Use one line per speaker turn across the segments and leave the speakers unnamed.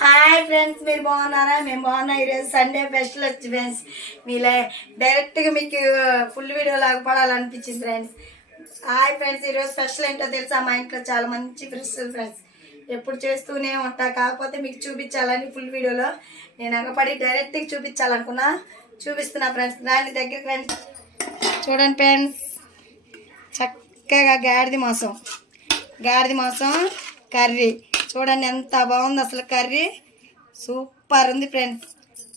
Hi friends మీరు బాగున్నారా? మేము బాగున్నా. ఈరోజు సండే ఫెస్టివల్ వచ్చి ఫ్రెండ్స్ మీలే డైరెక్ట్గా మీకు ఫుల్ వీడియో లాగా పడాలనిపించింది ఫ్రెండ్స్ హాయ్ ఫ్రెండ్స్ ఈరోజు స్పెషల్ ఏంటో తెలుసా? మా ఇంట్లో చాలా మంచి ఫెస్టివల్ ఫ్రెండ్స్ ఎప్పుడు చేస్తూనే ఉంటా. కాకపోతే మీకు చూపించాలని ఫుల్ వీడియోలో నేను అగపడి డైరెక్ట్గా చూపించాలనుకున్నా. చూపిస్తున్నా ఫ్రెండ్స్ దాని దగ్గర ఫ్రెండ్స్ చూడండి ఫ్రెండ్స్ చక్కగా గాడిది మాసం. గాడిది మాసం కర్రీ. చూడండి ఎంత బాగుంది అసలు కర్రీ. సూపర్ ఉంది ఫ్రెండ్స్.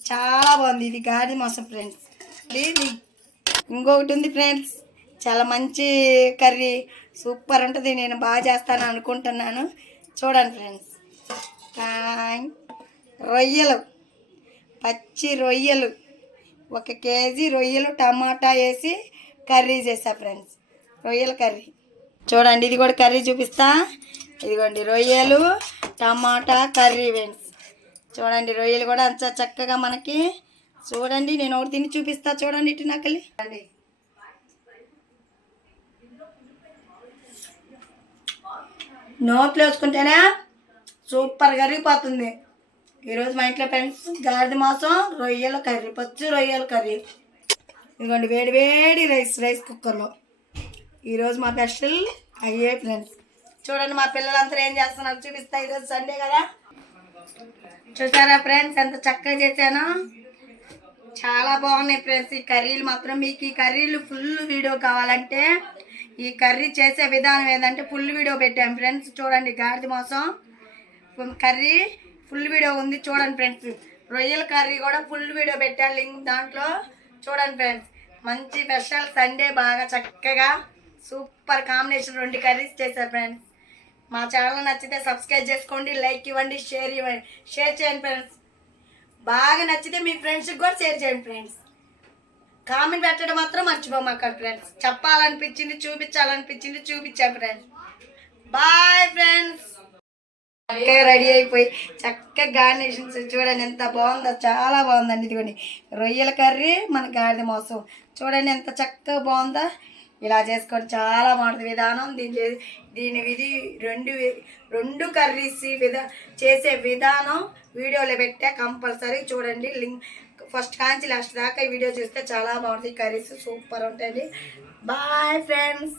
చాలా బాగుంది ఇది గాడి మోసం ఫ్రెండ్స్. ఇది ఇంకొకటి ఉంది ఫ్రెండ్స్. చాలా మంచి కర్రీ. సూపర్ ఉంటుంది. నేను బాగా చేస్తాను అనుకుంటున్నాను. చూడండి ఫ్రెండ్స్. రొయ్యలు. పచ్చి రొయ్యలు. ఒక కేజీ రొయ్యలు టమాటా వేసి కర్రీ చేసా ఫ్రెండ్స్. రొయ్యల కర్రీ. చూడండి ఇది కూడా కర్రీ చూపిస్తా. ఇదిగోండి రొయ్యలు టమాటా కర్రీ ఫ్రెండ్స్. చూడండి రొయ్యలు కూడా అంత చక్కగా మనకి. చూడండి నేను ఒకటి తిని చూపిస్తా. చూడండి ఇటు నకలి. నోట్లో వేసుకుంటేనే సూపర్ కరిగిపోతుంది. ఈరోజు మా ఇంట్లో ఫ్రెండ్స్ గాడిద మాసం రొయ్యల కర్రీ పచ్చి రొయ్యల కర్రీ. ఇదిగోండి వేడి వేడి రైస్ రైస్ కుక్కర్లో. ఈరోజు మా స్పెషల్ అయ్యే ఫ్రెండ్స్. చూడండి మా పిల్లలంతా ఏం చేస్తున్నారు? చూపిస్తా ఈరోజు సండే కదా? చూసారా ఫ్రెండ్స్ ఎంత చక్కగా చేశాను. చాలా బాగున్నాయి ఫ్రెండ్స్ ఈ కర్రీలు మాత్రం మీకు ఈ కర్రీలు ఫుల్ వీడియో కావాలంటే ఈ కర్రీ చేసే విధానం ఏంటంటే ఫుల్ వీడియో పెట్టాం ఫ్రెండ్స్ చూడండి గాడిద మాసం. కర్రీ ఫుల్ వీడియో ఉంది. చూడండి ఫ్రెండ్స్ రొయ్యల కర్రీ కూడా ఫుల్ వీడియో పెట్టాను లింక్ దాంట్లో. చూడండి ఫ్రెండ్స్ మంచి స్పెషల్ సండే బాగా చక్కగా. సూపర్ కాంబినేషన్ రెండు కర్రీస్ చేశారు ఫ్రెండ్స్ మా ఛానల్ నచ్చితే సబ్స్క్రైబ్ చేసుకోండి లైక్ ఇవ్వండి షేర్ ఇవ్వండి. షేర్ చేయండి ఫ్రెండ్స్ బాగా నచ్చితే మీ ఫ్రెండ్స్కి కూడా షేర్ చేయండి ఫ్రెండ్స్ కామెంట్ పెట్టడం మాత్రం మర్చిపోమాకండి ఫ్రెండ్స్ చెప్పాలనిపించింది చూపించాలనిపించింది చూపించాం ఫ్రెండ్స్ బాయ్ ఫ్రెండ్స్ చక్కగా రెడీ అయిపోయి చక్కగా గార్నిషన్స్ చూడండి ఎంత బాగుందో చాలా బాగుందండి. ఇదిగోండి రొయ్యల కర్రీ మన గాడిద మోసం. చూడండి ఎంత చక్కగా బాగుందో. ఇలా చేసుకొని చాలా బాగుంటుంది. విధానం దీని చే- దీని విధి రెండు రెండు కర్రీస్ విధా చేసే విధానం వీడియోలో పెట్టే కంపల్సరీ చూడండి. లింక్ ఫస్ట్ కాంచి లాస్ట్ దాకా ఈ వీడియో చూస్తే చాలా బాగుంటుంది. కర్రీస్ సూపర్ ఉంటుంది బాయ్ ఫ్రెండ్స్.